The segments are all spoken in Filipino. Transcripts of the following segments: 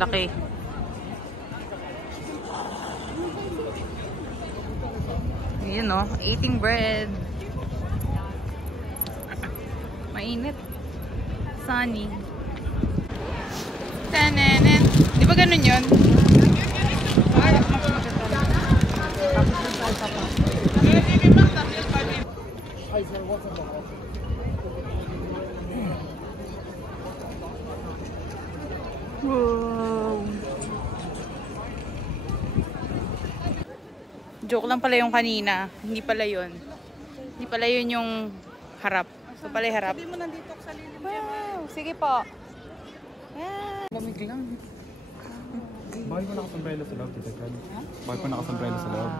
Laki. Ayan o, eating bread. Mainit. Sunny. Tanen. Di ba ganun yun? Wow. Joke lang pala yung kanina. Hindi pala yun. Hindi pala yun yung harap. Ito pala yung harap. Sabi mo nandito sa lilim. Wow. Sige po. Lamig lang. Bakit po nakasambrelo sa loob, Tita Kat? Bakit po nakasambrelo sa loob?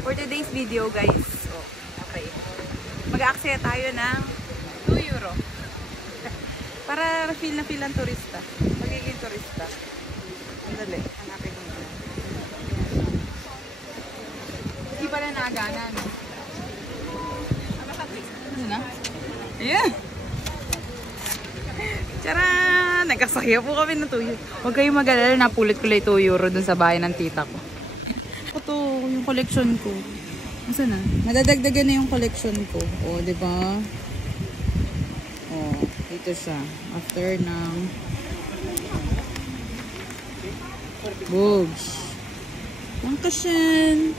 For today's video guys, okay, mag-aaksaya tayo ng 2 euro para feel na feel ang turista, magiging turista. Sandali, hanapin ko muna. Hindi pala naagana, no? Ano na? Ayan! Tara! Nagkasaya po kami ng 2 euro. Huwag kayong mag-alala, napulit ko lang 2 euro dun sa bahay ng tita ko. Ito, yung collection ko. Nasaan na? Nadadagdagan na yung collection ko. O, diba? O, dito siya. After ng Bogs. Dankeschön.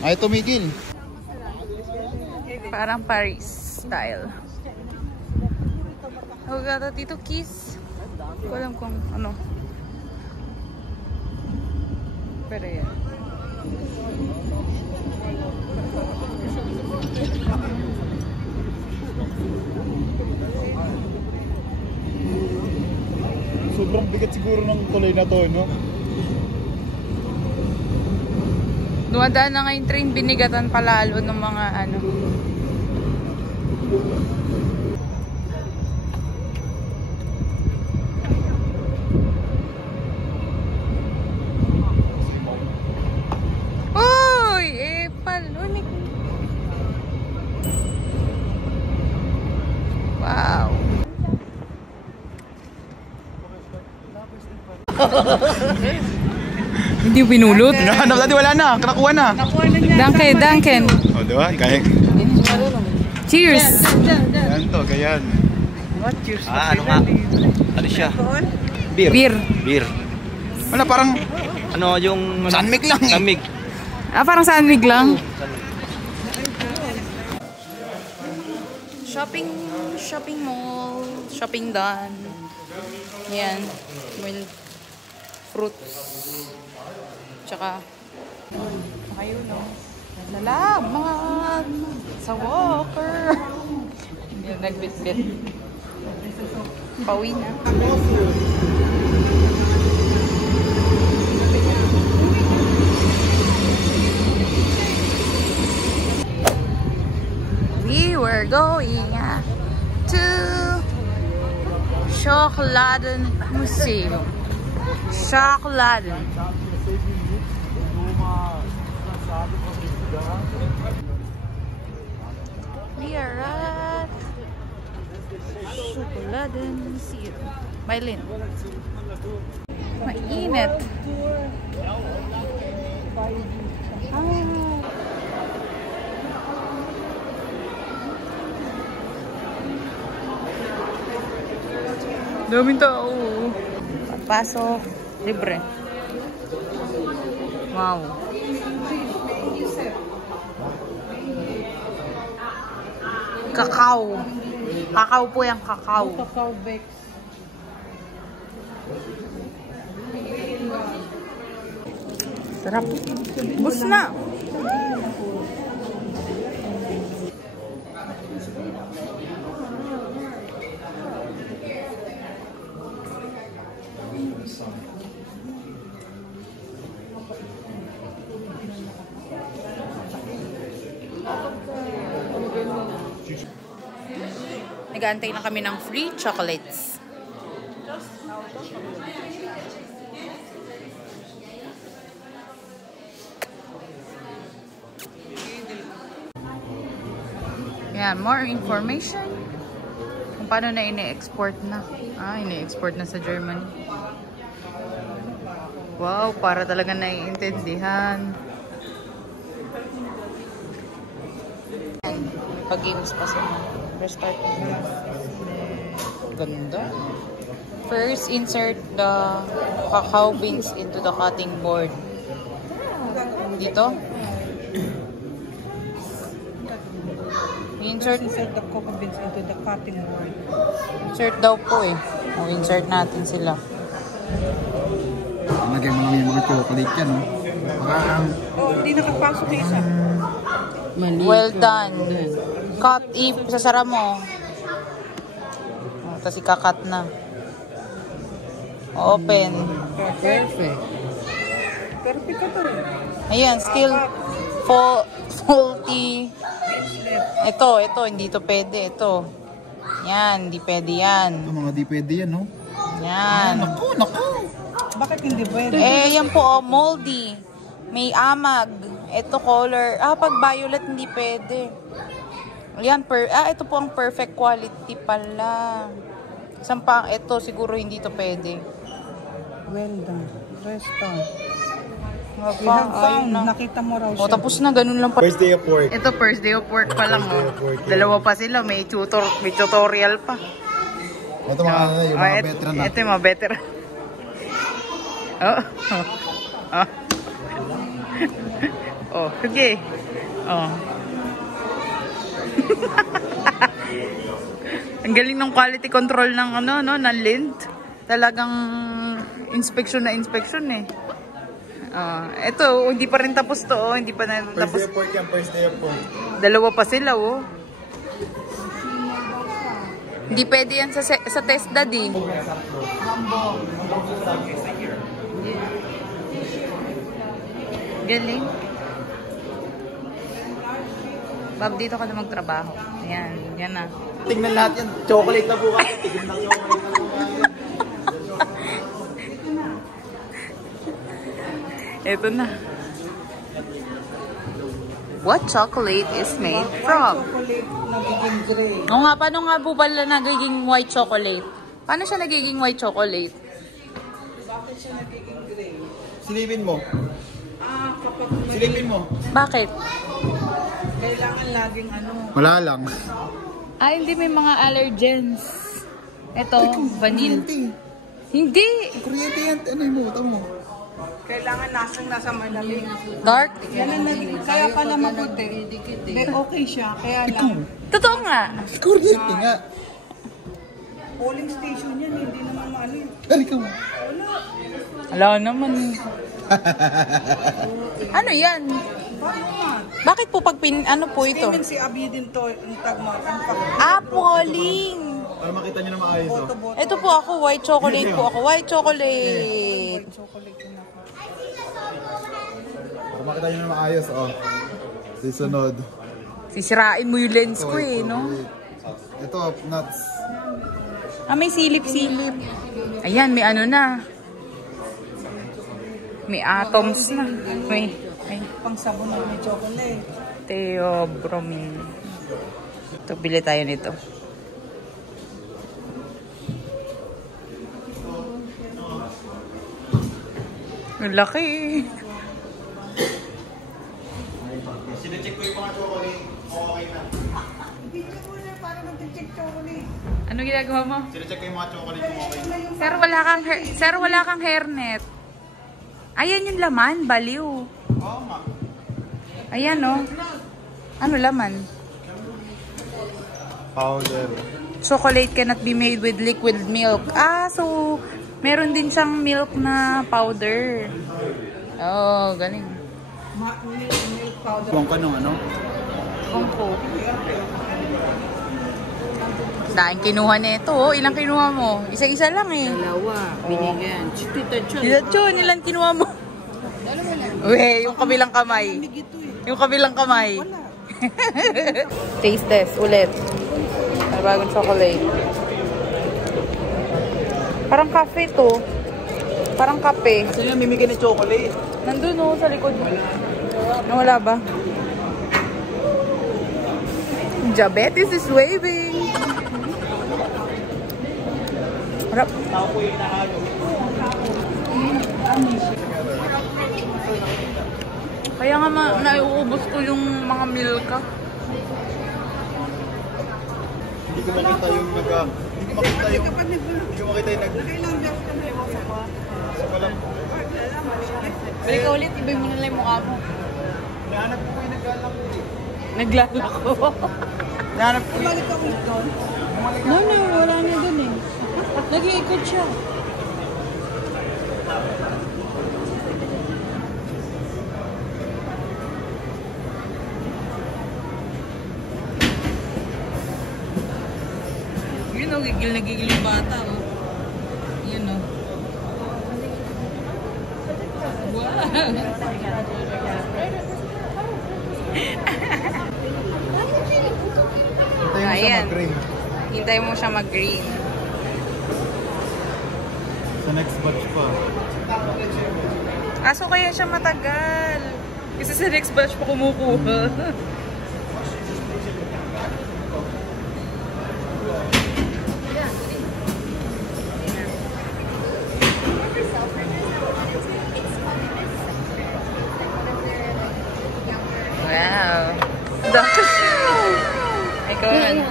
Ay, tumigil. Parang Paris style. Huwag ata dito kiss. Hindi ko alam kung ano. Pero yan. Sobrang bigat siguro ng tuloy na to, no? Dumadaan na nga yung train, binigatan palalo ng mga ano. Uy! Palunik. Wow. Hindi pinulot. Nahanap natin, wala na. Nakuha na. Duncan, Duncan. O, diba? Kaya. Cheers! Yan to, ganyan. What? Cheers. Ano nga? Ano siya? Beer. Beer. Beer. Wala, parang Ano yung... Sunmig lang eh. Sunmig. Ah, parang sandwich lang. Shopping mall. Shopping done. Yan. Well, fruits. Tsaka, kayo no. Salamat sa walker. Yung nagbitbit. Pauwi na. We were going to Schokoladen Museum. Schokoladen. We are at Schokoladen Museum. Bailin. Mainit. Daming tao. Papasok. Libre. Wow. Kakao. Kakao po yung kakao. Kakao Bex. Sarap. Bus na. nag-aantay na kami ng free chocolates. Yan, more information kung paano na ini-export na. Ini-export na sa Germany. Wow, para talaga naiintindihan. Pag-games pa sila. Restart. Ganda. First, insert the cacao beans into the cutting board. Dito. Insert the cocoa beans into the cutting board. Insert daw po eh. O, insert natin sila. Lagyan mo lang yung mga chocolate yan, no? Hindi nakapasok yung isa. Well done. Cut if sasara mo. Tapos ikakat na. Open. Perfect. Perfect ka to. Ayan, still faulty. Ito, hindi to pwede. Ito. Yan, hindi pwede yan. Ito mga di pwede yan, no? Yan. Naku! Bakit hindi pwede? Yan po, moldy. May amag. Ito color. Pag violet, hindi pwede. Ayan, ito po ang perfect quality pala. Isang pa, ito siguro hindi to pwede. Well done. Restart. We have found. Nakita mo raw siya. Tapos na, ganun lang pa. First day of work. Ito, first day of work pa lang. Dalawa pa sila, may tutorial pa. Ito mga yung mga veteran na. Ito yung mga veteran. Sige. Ang galing ng quality control ng ng Lindt. Talagang inspection na inspection eh. Ito, hindi pa rin tapos to, hindi pa na tapos. First day of work yan, first day of work. Dalawa pa sila, Hindi pwede yan sa test daddy. Galing. Bob, dito ka na magtrabaho. Ayan, yan na. Tingnan lahat yan. Chocolate na bukas. Tingnan na chocolate na bukas. Ito na. What chocolate is made from? Chocolate nagiging gray. Oo nga, paano nga po pala nagiging white chocolate? Paano siya nagiging white chocolate? Bakit siya nagiging gray? Silipin mo. Kapag Silipin mo. Bakit? kailangan laging Wala lang. Hindi may mga allergens. Ito, vanilla. Hindi. Kuryente yan. Ano yung muta mo? kailangan nasa malamig. Dark? Kaya pala mabuti. Okay siya, kaya lang. Totoo nga. Kuryente nga. Polling station yan, hindi naman maano yun. Halika mo. Wala naman. Ano yan? Bakit po pag ano po ito? Even si Abi din to, yung tagma. Polling. Para makita nyo na maayos. Ito po ako, white chocolate po ako. White chocolate. Para makita nyo na maayos, Sisunod. Sisirain mo yung lens ko no? Ito, nuts. May silip-silip. Ayan, may ano na. May atoms na. May Pang sabon na may chocolate. theobromine. Ito, bili tayo nito. Ang laki. Sinecheck ko yung mga chocolate. Okay na. Ano ginagawa mo? Sinecheck ko yung mga chocolate kung okay na. Sir, wala kang hairnet. Ayan yung laman, baliw. Oo, ma. Ayan, Ano laman? Powder. Chocolate cannot be made with liquid milk. So, meron din siyang milk na powder. Oh, galing. Milk powder. Buwang ka nung ano? Bongko. Dahil kinuha nito, ilang kinuha mo? Isa-isa lang Dalawa. Binigyan. Ilan kinuha mo? Dalawa lang. Uy, yung kabilang kamay. Yung kabilang kamay. Taste test ulit. May bagong chocolate. Parang cafe to. Parang kape. Sino yung mimigay ng chocolate? Nandun o, sa likod. Nawala ba? Diabetes is waving. Harap. Kaya nga naiubos ko yung mga milka. Hindi ko makita yung hindi ko makita yung Sa palang. Balik ka ulit, ibay mo na lang yung mukha mo. Nahanap ko yung naglalako. Naglalako. Nahanap ko yung... Balik ka ulit doon. No, wala na dun eh. Nag-iikot siya. Yun o, gigil yung bata o. Yun o. Ayan. Hintay mo siya mag-green. Sa next batch pa. Aso kaya siya matagal. Kasi sa next batch pa kumukuha. Wow. Ikaw na.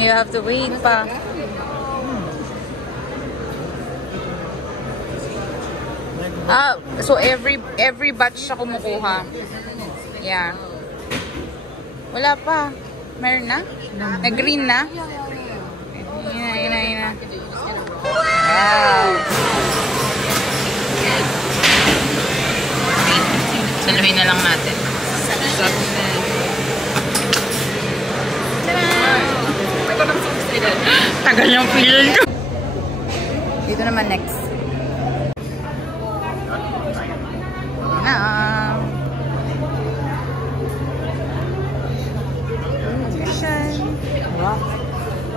You have to wait pa. So every batch siya kumukuha. Yeah. Wala pa. Meron na? Nag-green na? Yun na. Wow. Saluhin na lang natin. Tagal yung feel ko. Dito naman next. Na. Nutrition.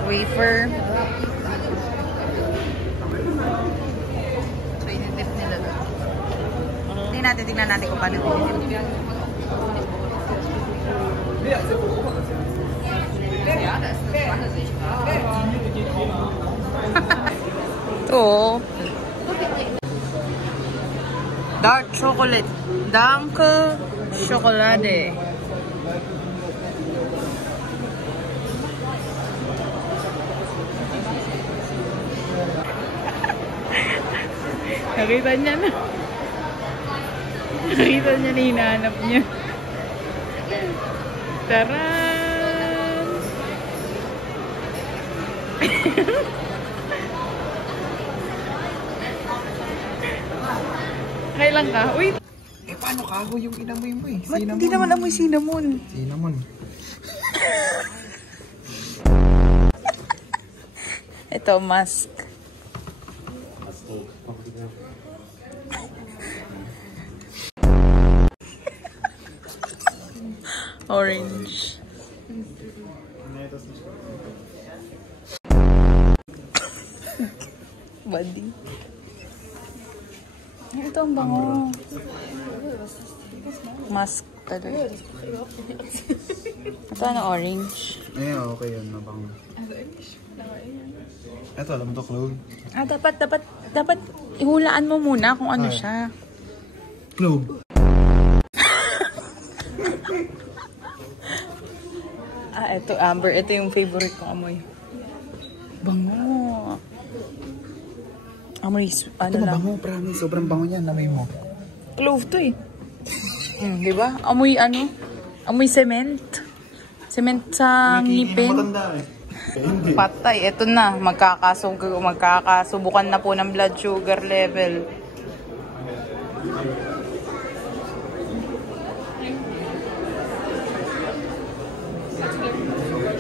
Wafer. So, initip nila doon. Tingnan natin kung paano ito. Ito. Dark chocolate. Danke Schokolade. Nakita niya na. Nakita niya na hinahanap niya. Taran! Kailan ka? Uy! Eh, paano kago yung inamoy mo eh? Hindi naman amoy cinnamon. Cinnamon. Ito, mask. Orange. Badi. Ito ang bango. Mask talaga. Ito ano, orange. Eh, okay yan. Nabang. Ito, alam mo to, Clove. Dapat ihulaan mo muna kung ano siya. Clove. Ito, Amber. Ito yung favorite kong amoy. Bango. Amoy, ano lang. Bango, promise. Sobrang bango niyan. Namoy mo. Clove to eh. Diba? Amoy ano? Amoy cement. Cement sa ngipin. Matanda eh. Hindi. Patay. Ito na. Magkakasubukan na po ng blood sugar level.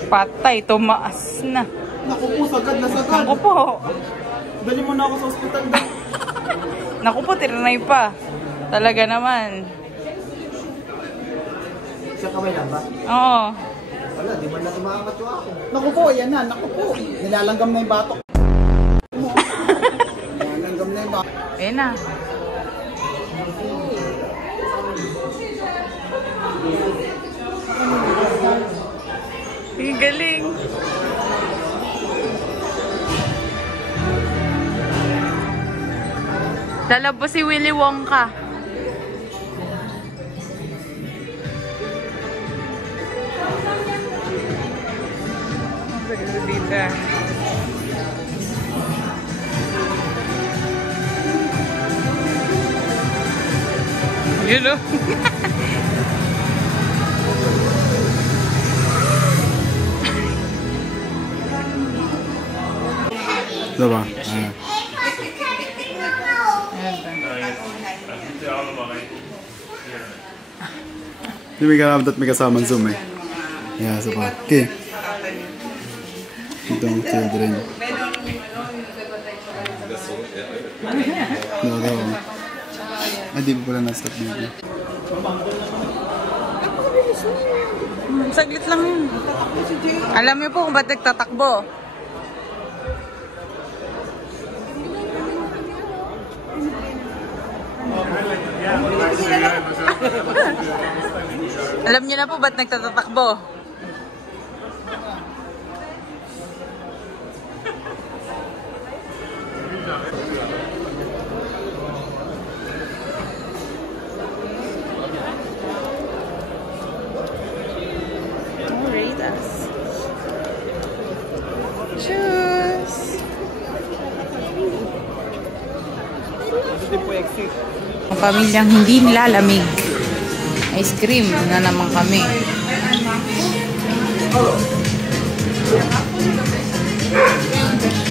Patay. Tumaas na. Naku po, sagad na sagad. Naku po. Dali mo na ako sa ospital. Naku po, tiranay pa. Talaga naman. Isang kamay lang ba? Oo. Wala, di man lang umaangat yung ako. Naku po, yan na, naku po. Nilalanggam na yung batok. Nilalanggam na yung batok. Ayan na. Ang galing. Lalabas si Willy Wonka. Ang ganda dito. Yun o. Diba? Hindi may karamdam at may kasamang Zoom eh. Yeah, so pa. Okay. Ito ang children. No, no. Di ba pala na-stop dito? Saglit lang yun. Alam niyo po kung ba't nagtatakbo. Alam niyo na po ba't nagtatakbo. Rate us. Cheers! Ang pamilyang hindi nilalamig. Ice cream na naman kami.